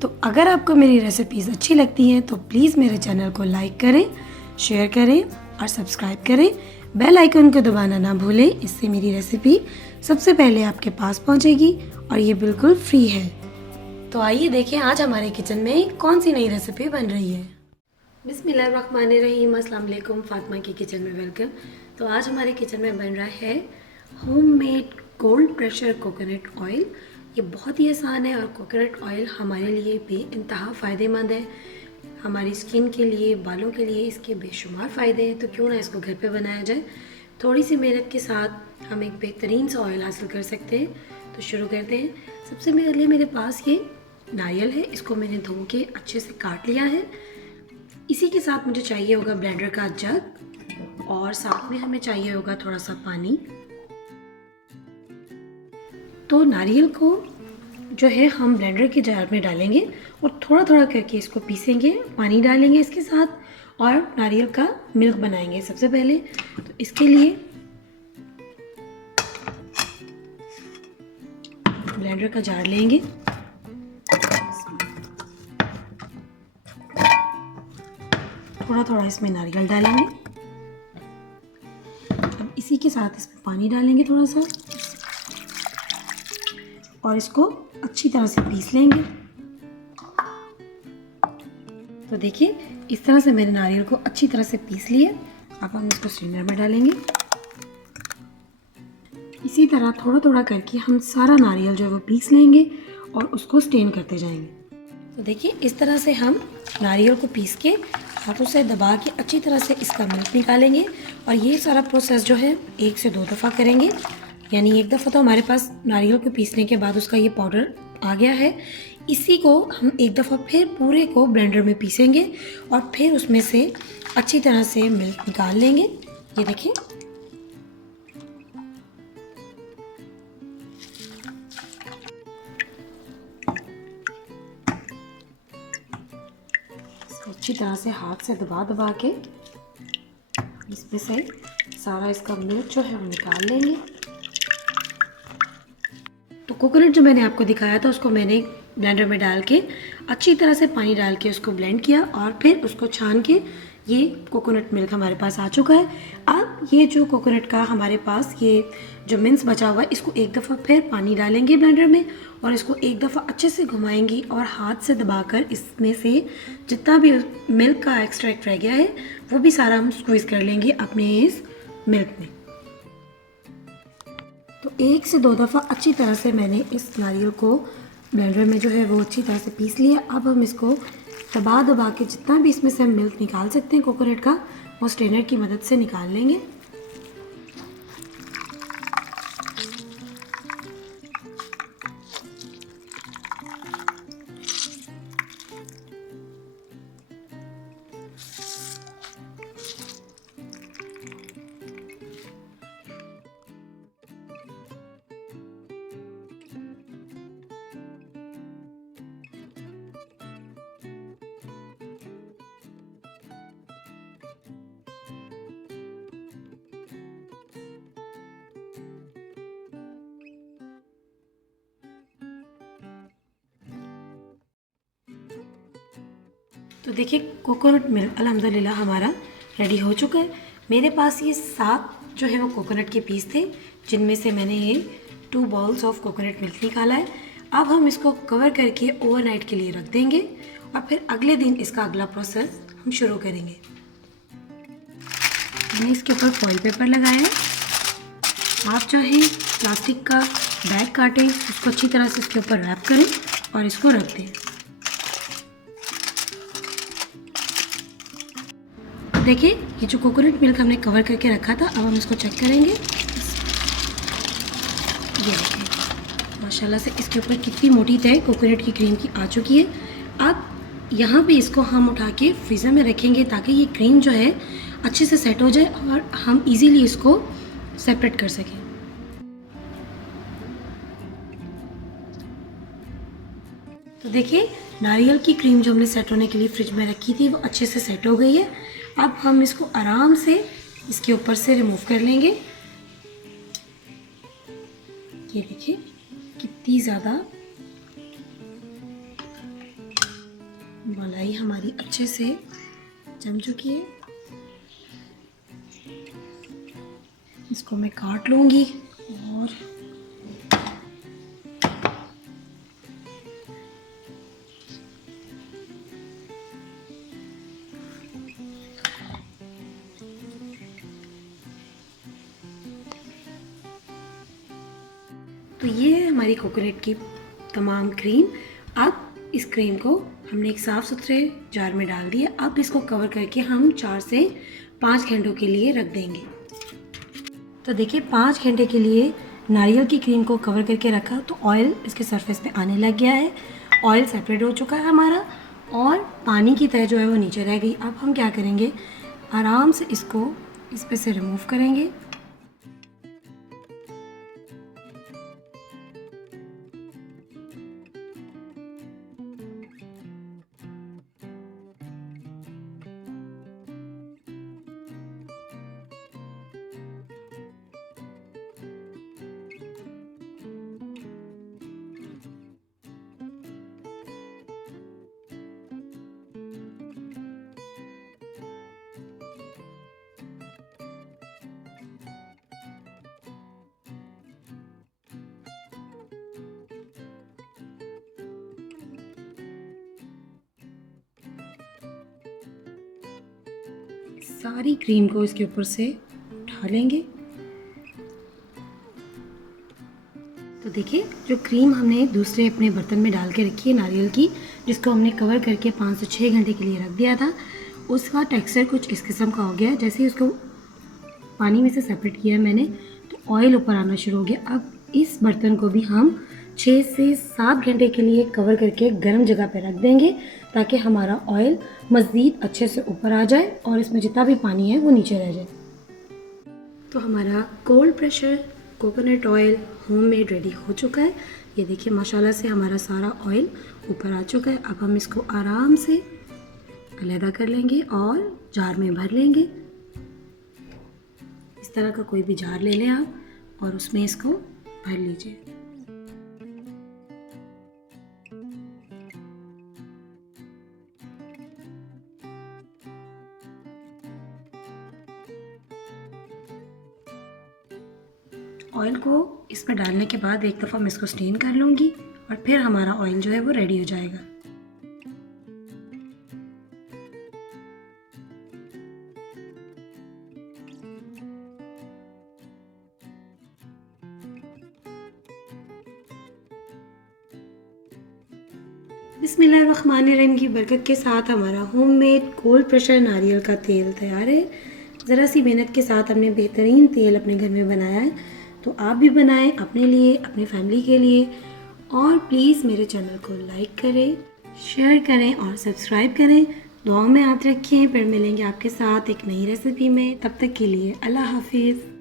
तो अगर आपको मेरी रेसिपीज़ अच्छी लगती हैं तो प्लीज़ मेरे चैनल को लाइक करें, शेयर करें और सब्सक्राइब करें। बेल आइकन को दबाना ना भूलें, इससे मेरी रेसिपी सबसे पहले आपके पास पहुंचेगी और ये बिल्कुल फ्री है। तो आइए देखें आज हमारे किचन में कौन सी नई रेसिपी बन रही है। बिस्मिल्लाहिर्रहमानिर्रहीम, अस्सलाम वालेकुम। फातिमा की किचन में वेलकम। तो आज हमारे किचन में बन रहा है homemade cold pressure coconut oil. ये बहुत ही आसान है और कोकोनट ऑयल हमारे लिए बेइंतहा फ़ायदेमंद है। हमारी स्किन के लिए, बालों के लिए इसके बेशुमार फ़ायदे हैं। तो क्यों ना इसको घर पे बनाया जाए। थोड़ी सी मेहनत के साथ हम एक बेहतरीन सा ऑयल हासिल कर सकते हैं। तो शुरू करते हैं। सबसे पहले मेरे पास ये नारियल है, इसको मैंने धो के अच्छे से काट लिया है। इसी के साथ मुझे चाहिए होगा ब्लेंडर का जग और साथ में हमें चाहिए होगा थोड़ा सा पानी। तो नारियल को जो है हम ब्लेंडर के जार में डालेंगे और थोड़ा थोड़ा करके इसको पीसेंगे। पानी डालेंगे इसके साथ और नारियल का मिल्क बनाएंगे सबसे पहले। तो इसके लिए ब्लेंडर का जार लेंगे, थोड़ा थोड़ा इसमें नारियल डालेंगे। अब इसी के साथ इसमें पानी डालेंगे थोड़ा सा और इसको अच्छी तरह से पीस लेंगे। तो देखिए इस तरह से मैंने नारियल को अच्छी तरह से पीस लिया। अब हम इसको स्ट्रेनर में डालेंगे। इसी तरह थोड़ा थोड़ा करके हम सारा नारियल जो है वो पीस लेंगे और उसको स्ट्रेन करते जाएंगे। तो देखिए इस तरह से हम नारियल को पीस के हाथों से दबा के अच्छी तरह से इसका मिल्क निकालेंगे। और ये सारा प्रोसेस जो है 1 से 2 दफ़ा करेंगे। यानी एक दफ़ा तो हमारे पास नारियल को पीसने के बाद उसका ये पाउडर आ गया है। इसी को हम एक दफ़ा फिर पूरे को ब्लेंडर में पीसेंगे और फिर उसमें से अच्छी तरह से मिल्क निकाल लेंगे। ये देखिए अच्छी तरह से हाथ से दबा दबा के इसमें से सारा इसका मिल्क जो है वो निकाल लेंगे। तो कोकोनट जो मैंने आपको दिखाया था उसको मैंने ब्लेंडर में डाल के अच्छी तरह से पानी डाल के उसको ब्लेंड किया और फिर उसको छान के ये कोकोनट मिल्क हमारे पास आ चुका है। अब ये जो कोकोनट का हमारे पास ये जो मिन्स बचा हुआ है इसको एक दफ़ा फिर पानी डालेंगे ब्लेंडर में और इसको एक दफ़ा अच्छे से घुमाएंगे और हाथ से दबाकर इसमें से जितना भी मिल्क का एक्सट्रैक्ट रह गया है वो भी सारा हम स्क्वीज़ कर लेंगे अपने इस मिल्क में। तो 1 से 2 दफ़ा अच्छी तरह से मैंने इस नारियल को ब्लेंडर में जो है वो अच्छी तरह से पीस लिया। अब हम इसको दबा दबा के जितना भी इसमें से हम मिल्क निकाल सकते हैं कोकोनट का वो स्ट्रेनर की मदद से निकाल लेंगे। तो देखिए कोकोनट मिल्क अल्हम्दुलिल्लाह हमारा रेडी हो चुका है। मेरे पास ये 7 जो है वो कोकोनट के पीस थे जिनमें से मैंने ये 2 बॉल्स ऑफ कोकोनट मिल्क निकाला है। अब हम इसको कवर करके ओवरनाइट के लिए रख देंगे और फिर अगले दिन इसका अगला प्रोसेस हम शुरू करेंगे। मैंने इसके ऊपर फॉइल पेपर लगाया है। आप चाहें प्लास्टिक का बैग काटें, उसको अच्छी तरह से इसके ऊपर रैप करें और इसको रख दें। देखिए ये जो कोकोनट मिल्क हमने कवर करके रखा था अब हम इसको चेक करेंगे। ये देखिए माशाल्लाह से इसके ऊपर कितनी मोटी तय कोकोनट की क्रीम की आ चुकी है। अब यहाँ पे इसको हम उठा के फ्रीज़र में रखेंगे ताकि ये क्रीम जो है अच्छे से सेट हो जाए और हम इजीली इसको सेपरेट कर सकें। तो देखिए नारियल की क्रीम जो हमने सेट होने के लिए फ्रिज में रखी थी वो अच्छे से सेट हो गई है। अब हम इसको आराम से इसके ऊपर से रिमूव कर लेंगे। ये देखिए कितनी ज़्यादा मलाई हमारी अच्छे से जम चुकी है। इसको मैं काट लूँगी और तो ये है हमारी कोकोनट की तमाम क्रीम। अब इस क्रीम को हमने एक साफ़ सुथरे जार में डाल दिया। अब इसको कवर करके हम 4 से 5 घंटों के लिए रख देंगे। तो देखिए 5 घंटे के लिए नारियल की क्रीम को कवर करके रखा तो ऑयल इसके सरफेस पे आने लग गया है। ऑयल सेपरेट हो चुका है हमारा और पानी की तह जो है वो नीचे रह गई। अब हम क्या करेंगे, आराम से इसको इस पे से रिमूव करेंगे। सारी क्रीम को इसके ऊपर से उठा लेंगे। तो देखिए जो क्रीम हमने दूसरे अपने बर्तन में डाल के रखी है नारियल की, जिसको हमने कवर करके 5 से 6 घंटे के लिए रख दिया था, उसका टेक्सचर कुछ इस किस्म का हो गया है। जैसे ही उसको पानी में से सेपरेट किया मैंने तो ऑयल ऊपर आना शुरू हो गया। अब इस बर्तन को भी हम 6 से 7 घंटे के लिए कवर करके गर्म जगह पे रख देंगे ताकि हमारा ऑयल मज़ीद अच्छे से ऊपर आ जाए और इसमें जितना भी पानी है वो नीचे रह जाए। तो हमारा cold pressure coconut oil homemade ready हो चुका है। ये देखिए माशाल्लाह से हमारा सारा ऑयल ऊपर आ चुका है। अब हम इसको आराम से अलहदा कर लेंगे और जार में भर लेंगे। इस तरह का कोई भी जार ले लें आप और उसमें इसको भर लीजिए। ऑयल को इसमें डालने के बाद एक दफ़ा मैं इसको स्टेन कर लूँगी और फिर हमारा ऑयल जो है वो रेडी हो जाएगा। बिस्मिल्लाहिर्रहमानिर्रहीम की बरकत के साथ हमारा होममेड कोल्ड प्रेशर नारियल का तेल तैयार है। ज़रा सी मेहनत के साथ हमने बेहतरीन तेल अपने घर में बनाया है। तो आप भी बनाएं अपने लिए, अपनी फैमिली के लिए। और प्लीज़ मेरे चैनल को लाइक करें, शेयर करें और सब्सक्राइब करें। दुआओं में याद रखें। फिर मिलेंगे आपके साथ एक नई रेसिपी में। तब तक के लिए अल्लाह हाफिज़।